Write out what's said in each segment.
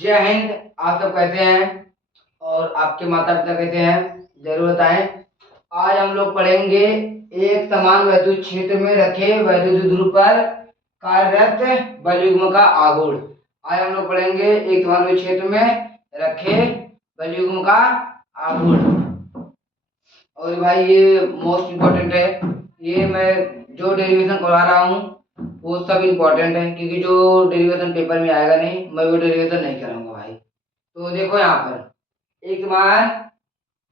जय हिंद। आप सब कैसे हैं और आपके माता पिता कैसे हैं, जरूर बताएं। आज हम लोग पढ़ेंगे एक समान वैद्युत क्षेत्र में रखे वैद्युत ध्रुव पर कार्यरत बलयुग्म का आघूर्ण। आज हम लोग पढ़ेंगे एक समान वैद्युत क्षेत्र में रखे बलयुग्म का आघूर्ण। और भाई ये मोस्ट इम्पोर्टेंट है। ये मैं जो डेरिवेशन पढ़ा रहा हूँ वो सब इम्पोर्टेंट है, क्योंकि जो डेरिवेशन पेपर में आएगा नहीं, मैं वो डेरिवेशन नहीं कराऊंगा भाई। तो देखो यहाँ पर एक समान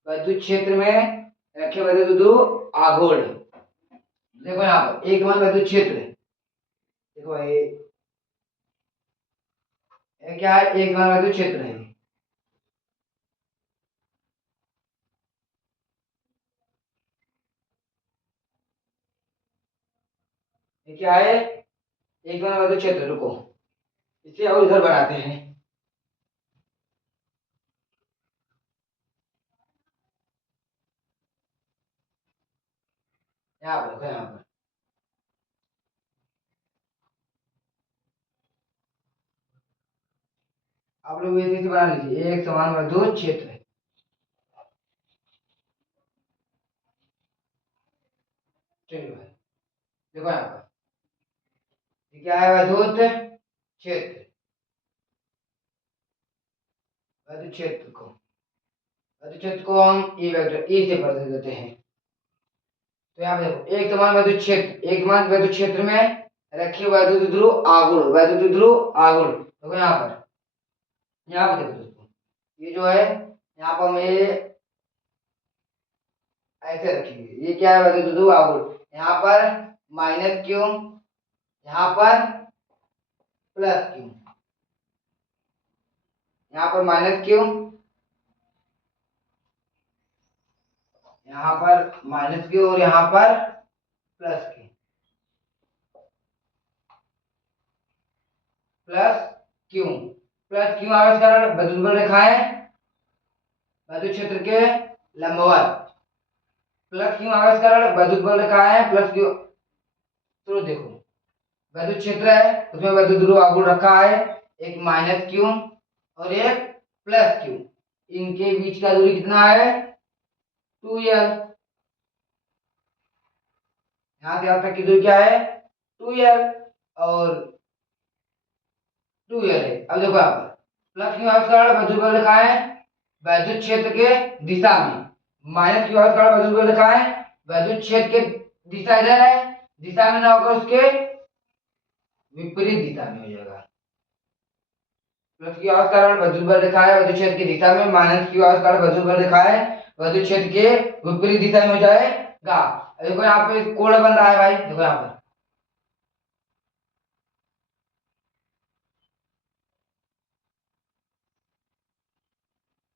वैद्युत क्षेत्र में रखे वैद्युत ध्रुव आघूर्ण। देखो यहाँ पर एक समान वैद्युत क्षेत्र है। देखो ये क्या है, एक समान वैद्युत क्षेत्र है। ये क्या है, एक समान वैद्युत क्षेत्र। रुको, इसे और इधर बढ़ाते हैं। यहाँ पर देखो, यहाँ पर आप लोग ये बना लीजिए, एक समान वैद्युत क्षेत्र है। चलिए भाई, देखो यहाँ पर ये क्या है, वैद्युत क्षेत्र। वैद्युत क्षेत्र को हम ई वेक्टर ई से प्रदर्शित देते हैं। तो यहाँ पे देखो एक समान वैद्युत क्षेत्र, एक समान वैद्युत क्षेत्र में रखे वैद्युत ध्रुव आघूर्ण, वैद्युत ध्रुव आघूर्ण। देखो यहाँ पर देखो दोस्तों, ये जो है यहाँ पर हम ये ऐसे रखेंगे। ये क्या है, वैद्युत ध्रुव आघूर्ण। यहाँ पर माइनस क्यू, यहाँ पर प्लस क्यू, यहाँ पर माइनस क्यू, यहाँ पर माइनस क्यू और यहाँ पर plus Q, plus Q. Plus Q आवेश कारण वैद्युत बल रेखाएं वैद्युत क्षेत्र के लंबवत। प्लस क्यू आवेश कारण वैद्युत बल रेखाएं प्लस क्यू। तो देखो वैद्युत क्षेत्र है, उसमें वैद्युत ध्रुव आघूर्ण रखा है, एक माइनस क्यू और एक प्लस क्यू। इनके बीच का दूरी कितना है, 2l। यहाँ से यहाँ तक की दूरी क्या है, 2l और 2l है। अब देखो यहाँ पर प्लस क्यू आवेश कारण वैद्युत बल रेखाएं वैद्युत क्षेत्र के दिशा में, माइनस क्यू आवेश कारण वैद्युत बल रेखाएं वैद्युत क्षेत्र के दिशा इधर है, दिशा में ना होकर उसके विपरीत दिशा में हो जाएगा। प्लस क्यू आवेश कारण वैद्युत बल रेखा है वैद्युत क्षेत्र की दिशा में, माइनस क्यू आवेश कारण वैद्युत बल रेखा है वैद्युत क्षेत्र के विपरीत दिशा में हो जाएगा। देखो यहाँ पे कोण बन रहा है भाई, देखो यहाँ पर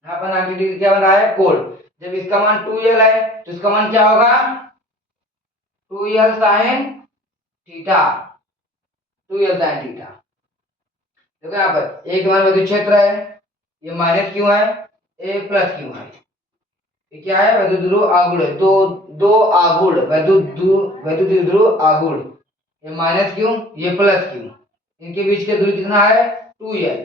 यहाँ पर 90 डिग्री क्या बन रहा है, कोण। जब इसका मान 2l है तो इसका मान क्या होगा, 2l sine theta, 2l sine theta. देखो यहाँ पर एक मान वैद्युत क्षेत्र है, ये माइनस क्यू है, ये प्लस क्यू है। ये क्या है, वैद्युत ध्रुव आघूर्ण है। तो दो आघूर्ण वैद्युत ध्रुव आघूर्ण, ये माइनस क्यू ये प्लस क्यू, इनके बीच की दूरी कितना है, 2l।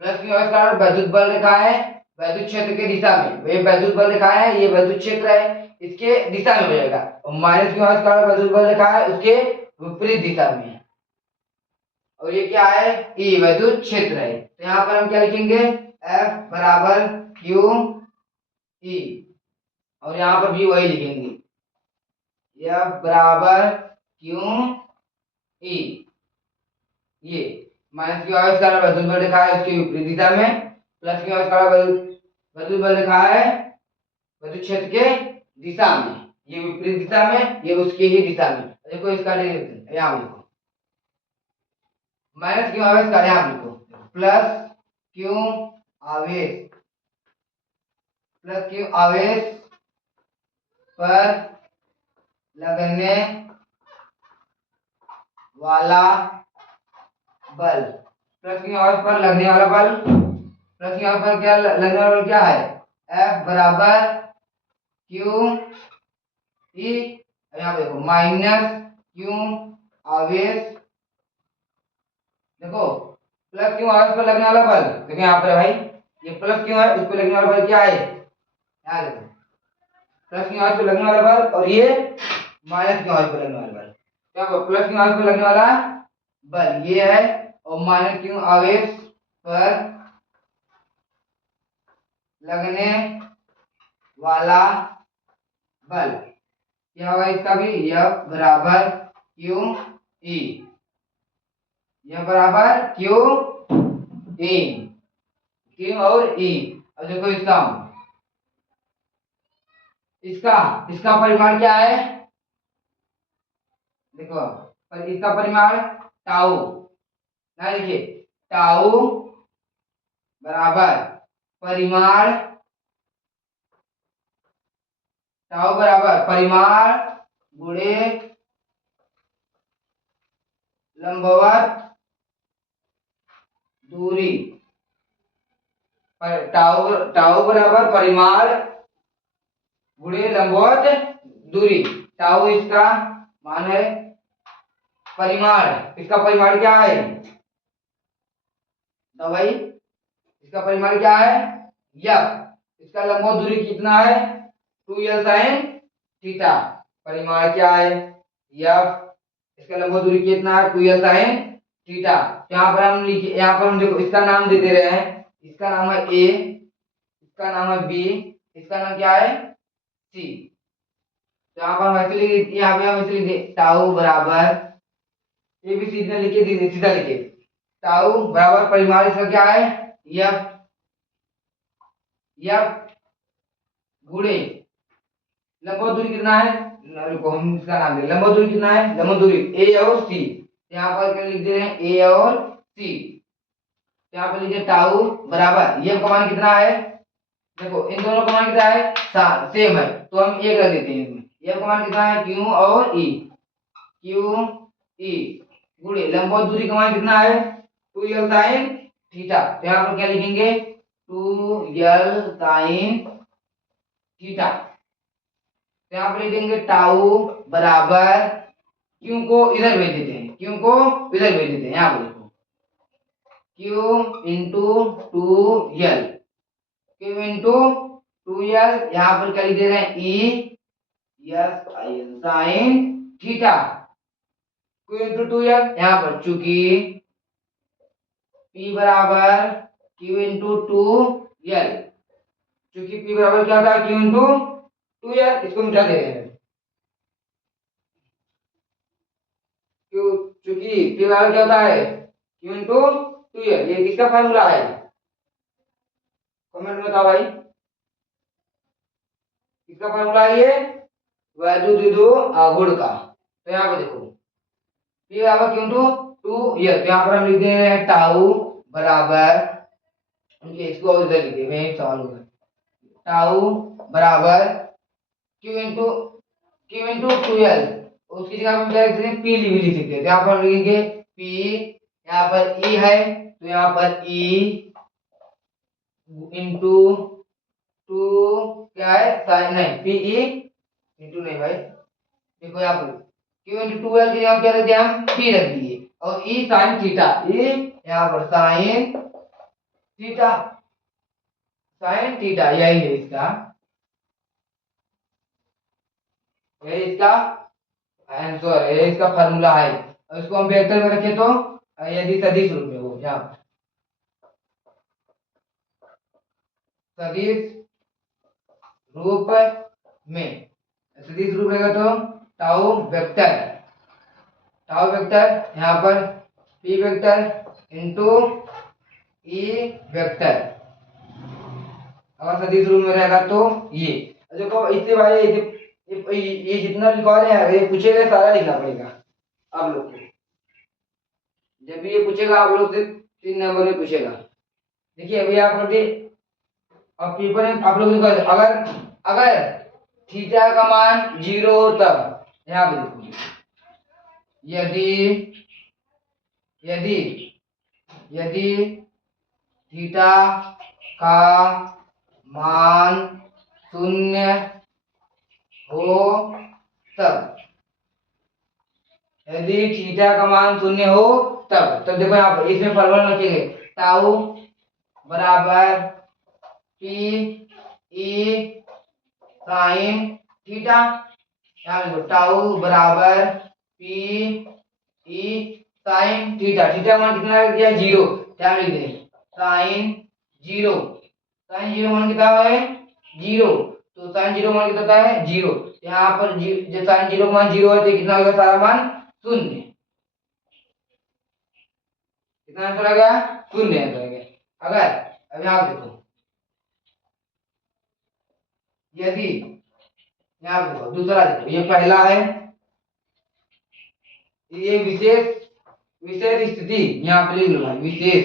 प्लस क्यू इस कारण वैद्युत बल रेखा है वैद्युत क्षेत्र के दिशा में, ये वैद्युत बल रेखा है, ये वैद्युत क्षेत्र है, इसके दिशा में हो जाएगा। और माइनस क्यू इस कारण वैद्युत बल रेखा है उसके विपरीत दिशा में है। और ये क्या है, ई वैद्युत क्षेत्र है। तो यहाँ पर हम क्या लिखेंगे, F बराबर क्यू ई, और यहाँ पर भी वही लिखेंगे, F बराबर क्यू ई। ये माइनस क्यू आवेश कारण वैद्युत बल रेखा है उसके विपरीत दिशा में, प्लस क्यू आवेश कारण वैद्युत बल रेखा है वैद्युत क्षेत्र के दिशा में, ये विपरीत दिशा में, ये उसके ही दिशा में। देखो इसका डेरिवेशन यहाँ लिखो, माइनस क्यू आवेश का यहाँ लिखो, प्लस क्यू आवेश, प्लस क्यू आवेश पर लगने वाला बल, प्लस क्यू आवेश पर लगने वाला बल, प्लस क्यू आवेश पर क्या लगने वाला बल क्या है, F बराबर क्यू ई, यहाँ पे देखो माइनस क्यू आवेश, देखो प्लस क्यों है, उस पर लगने वाला बल देखिए यहाँ पर भाई, ये प्लस क्यों है, उस पर लगने वाला बल क्या है, यहाँ देखो प्लस क्यों है उस पर लगने वाला बल, और ये माइनस क्यों है उस पर लगने वाला बल। क्या प्लस क्यों है उस पर लगने वाला बल ये है, और माइनस क्यों आवेश पर लगने वाला बल क्या होगा इसका भी, F बराबर क्यू ई, F बराबर क्यू ई, क्यू और ई। अब देखो इसका इसका इसका परिमाण क्या है, देखो पर इसका परिमाण टाउ ना, देखिए टाउ बराबर परिमाण, टाउ बराबर परिमाण गुणे लंबवत दूरी, टाउ टाउ बराबर परिमाण गुणे लंबवत दूरी। टाउ इसका मान है, परिमाण इसका परिमाण क्या है, तो भाई इसका परिमाण क्या है, यफ इसका लंबवत दूरी कितना है, 2l sin थीटा, परिमाण क्या है यफ, इसका लंबवत दूरी कितना है 2l sin थीटा। यहाँ पर हम लिखे, यहाँ पर हम देखो इसका नाम दे दे रहे हैं, इसका नाम है ए, इसका नाम है बी, इसका नाम क्या है सी। तो यहाँ पर हम ऐसे लिखे, यहाँ पे हम ऐसे लिखे टाउ बराबर, ये भी सीधा लिखे, सीधा लिखे टाउ बराबर परिमाण इसका क्या है यफ, यफ गुणे लंबवत दूरी कितना है, रुको हम इसका नाम दे, लंबवत दूरी कितना है, लंबवत दूरी ए और सी, यहाँ पर क्या लिख दे रहे हैं ए और सी। यहाँ पर लिखिए टाउ बराबर, ये का मान कितना है, देखो इन दोनों का मान कितना है सेम है, तो हम एक रख देते हैं, ये का मान कितना है क्यू और ई, क्यू ई गुणे लंबवत दूरी का मान कितना है 2l sin थीटा। तो यहाँ पर क्या लिखेंगे 2l sin थीटा। तो यहाँ पर लिख देंगे टाउ बराबर, क्यू को इधर भेज देते हैं, क्यू को इधर भेज देते हैं, यहाँ पर देखो Q into 2l, Q into 2l, यहाँ पर क्या लिख दे रहे हैं E S sine theta, Q into 2l, यहाँ पर चूंकि P बराबर क्यू इंटू 2l, चूंकि P बराबर क्या था क्यू इंटू 2l, इसको मिटा दे रहे हैं, क्यों, चूंकि P बराबर क्या होता है क्यू इंटू 2l, ये किसका फार्मूला है, कमेंट में बताओ भाई किसका फार्मूला है ये, वैद्युत विद्युत आघूर्ण का। तो यहाँ पे देखो P बराबर क्यू इंटू 2l, तो यहाँ पर हम लिख दे रहे हैं टाउ बराबर, इसको इधर लिख दे, वही सवाल होगा, टाउ बराबर क्यू इंटू 2l, उसकी जगह हम क्या लिख सकते हैं पी लिख सकते हैं, तो यहाँ पर लिखेंगे पी, यहाँ पर ई है तो यहाँ पर ई इंटू 2 क्या है साइन, नहीं पी ई इंटू नहीं भाई, देखो यहाँ पर क्यू इंटू 2l की जगह क्या रख दिया हम पी रख दिए, और ई साइन थीटा, ई यहाँ पर साइन थीटा, साइन थीटा यही है इसका, ये इसका आंसर है, इसका फार्मूला है। और इसको हम वेक्टर में रखें तो यदि सदिश रूप में हो, यहाँ सदिश रूप में, सदिश रूप रहेगा तो टाउ वेक्टर, टाउ वेक्टर यहाँ पर P vector into E vector, अगर सदिश रूप में रहेगा तो ये देखो इससे भाई ये जितना लिखवा रहे हैं ये पूछेगा सारा लिखना पड़ेगा आप लोग को, जब भी ये पूछेगा आप लोग से 3 नंबर में पूछेगा। देखिए अभी आप लोग अब पेपर में आप लोग अगर अगर थीटा का मान 0 हो तब, यहाँ पे देखो यदि यदि यदि थीटा का मान 0 हो तब, यदि थीटा का मान 0 हो तब देखो यहाँ पर इसमें फॉर्मूला लिखेंगे टाउ बराबर पी ई साइन थीटा। यहाँ देखो टाउ बराबर P E sine theta. Theta मान कितना रख दिया 0, क्या लिख दें साइन 0। साइन 0 मान कितना है 0, तो साइन 0 मान कितना होता है 0। यहाँ पर जो साइन 0 मान 0 है तो कितना होगा सारा मान शून्य। कितना आंसर आ गया शून्य आंसर आ गया। अगर अब यहाँ देखो यदि यहाँ पे देखो दूसरा देखो ये पहला है, ये विशेष विशेष स्थिति यहाँ पे लिख लो भाई विशेष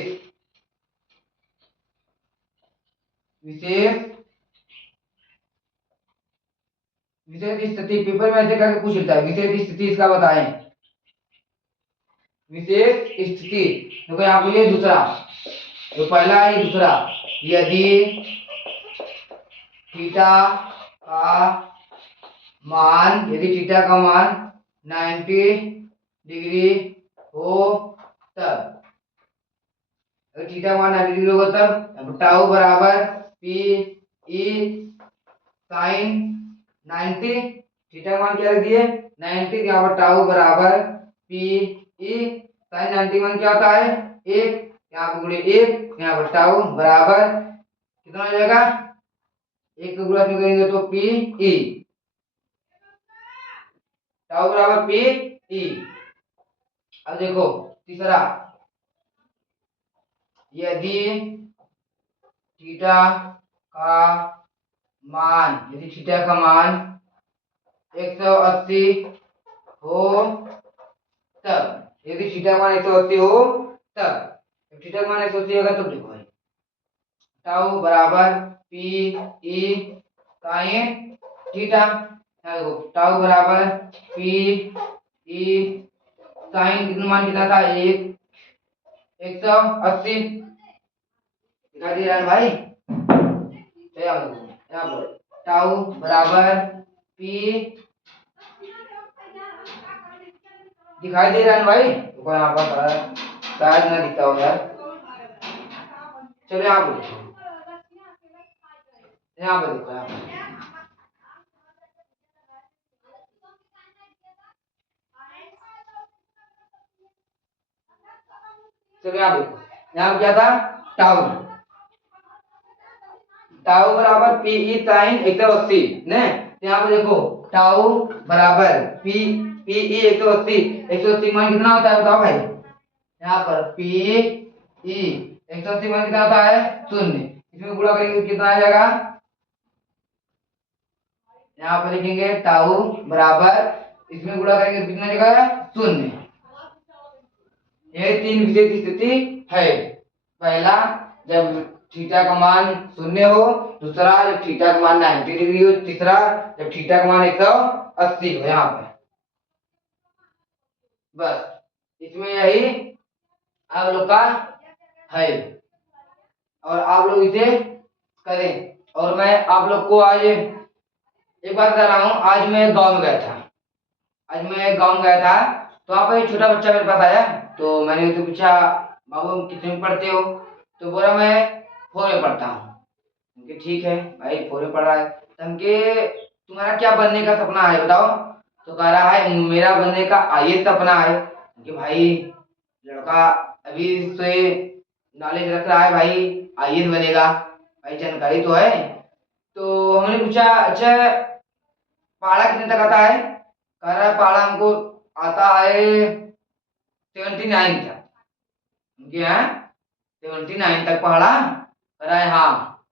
विशेष विशेष स्थिति। पेपर में ऐसे करके पूछ लेता है विशेष स्थिति इसका बताएं। विशेष स्थिति देखो यहाँ पे ये दूसरा, तो पहला है दूसरा, यदि थीटा का मान 90 डिग्री हो तब, अगर थीटा मान 90 डिग्री होगा तब टाउ बराबर पी ई साइन 90। थीटा मान क्या रख दिए 90, यहाँ पर टाउ बराबर पी ई साइन 90 मान क्या होता है 1, यहाँ पर गुणे 1, यहाँ पर टाउ बराबर कितना हो जाएगा 1 को गुणा करेंगे तो पी ई, टाउ बराबर पी ई। अब देखो तीसरा, यदि थीटा का मान 180 हो तब, यदि थीटा मान 180 हो तब, थीटा मान 180 होगा तो देखो भाई टाउ बराबर पी ई साइन थीटा। देखो टाउ बराबर पी ई साइन कितना मान कितना था 180 दिखा दिया है भाई। तो यहाँ पर टाउ बराबर पी दिखाई दे रहा है भाई, तो यहाँ पर शायद ना दिखता हो यार। चलो यहाँ पर देखो, यहाँ पर देखो, यहाँ पर चलो यहाँ देखो, यहाँ क्या था टाउ टाउ बराबर पी ई साइन 180 ने, यहाँ पे देखो टाउ बराबर पी पी ई 180, 180 मान कितना होता है बताओ भाई। यहाँ पर पी ई 180 मान कितना होता है 0, इसमें गुणा करेंगे कितना आ जाएगा, यहाँ पर लिखेंगे टाउ बराबर इसमें गुणा करेंगे कितना जगह 0। ये 3 विशेष स्थिति है। पहला जब थीटा का मान 0 हो, दूसरा जब थीटा का मान 90 डिग्री हो, तीसरा जब थीटा का मान 180 हो। यहाँ पे बस इसमें यही आप लोग का है और आप लोग इसे करें। और मैं आप लोग को आज एक बात बता रहा हूँ, आज मैं गांव में गया था, तो वहाँ पर एक छोटा बच्चा मेरे पास आया, तो मैंने उससे पूछा बाबू कितने में पढ़ते हो, तो बोला मैं 4 में पढ़ता हूँ। ठीक है भाई 4 में पढ़ रहा है, तो हमके तुम्हारा क्या बनने का सपना है बताओ, तो कह रहा है मेरा बनने का आईएएस सपना है। कि भाई लड़का अभी से नॉलेज रख रहा है भाई आईएएस बनेगा, भाई जानकारी तो है। तो हमने पूछा अच्छा पढ़ा कितने तक आता है, कह रहा है पढ़ा हमको आता है 79 तक। क्या 79 तक पढ़ा, कह रहा है हाँ।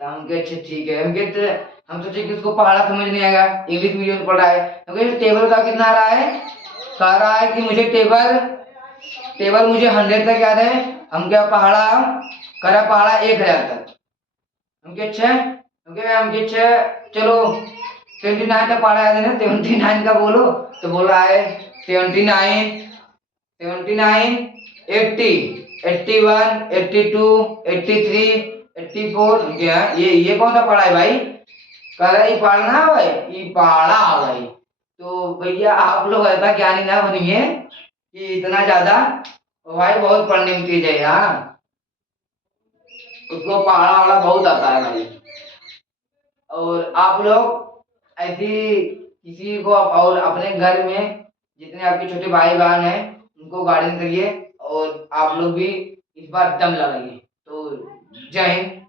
तो हम कहे अच्छा ठीक है, हम सोचे कि उसको पढ़ा समझ नहीं आएगा, इंग्लिश मीडियम में पढ़ रहा है। क्योंकि टेबल का कितना आ रहा है, कह रहा है कि मुझे टेबल मुझे 100 तक याद है। हम क्या पढ़ा, कह रहा पढ़ा 1000 तक। हम क्या अच्छा चलो 79 तक पढ़ा याद है ना, 79 का बोलो, तो बोल रहा है 79 80 81 82 83 84। क्या ये कौन सा पढ़ा है भाई, कह रहा है पढ़ना है भाई, ये पढ़ा भाई। तो भैया आप लोग ऐसा ज्ञानी ना बनिए कि इतना ज्यादा, वो भाई बहुत पढ़ने में तेज है यार, उसको पढ़ना वाला बहुत आता है भाई। और आप लोग ऐसी किसी को और अपने घर में जितने आपके छोटे भाई बहन हैं उनको गार्डन करिए, और आप लोग भी इस बार दम लगाइए। तो जय हिंद।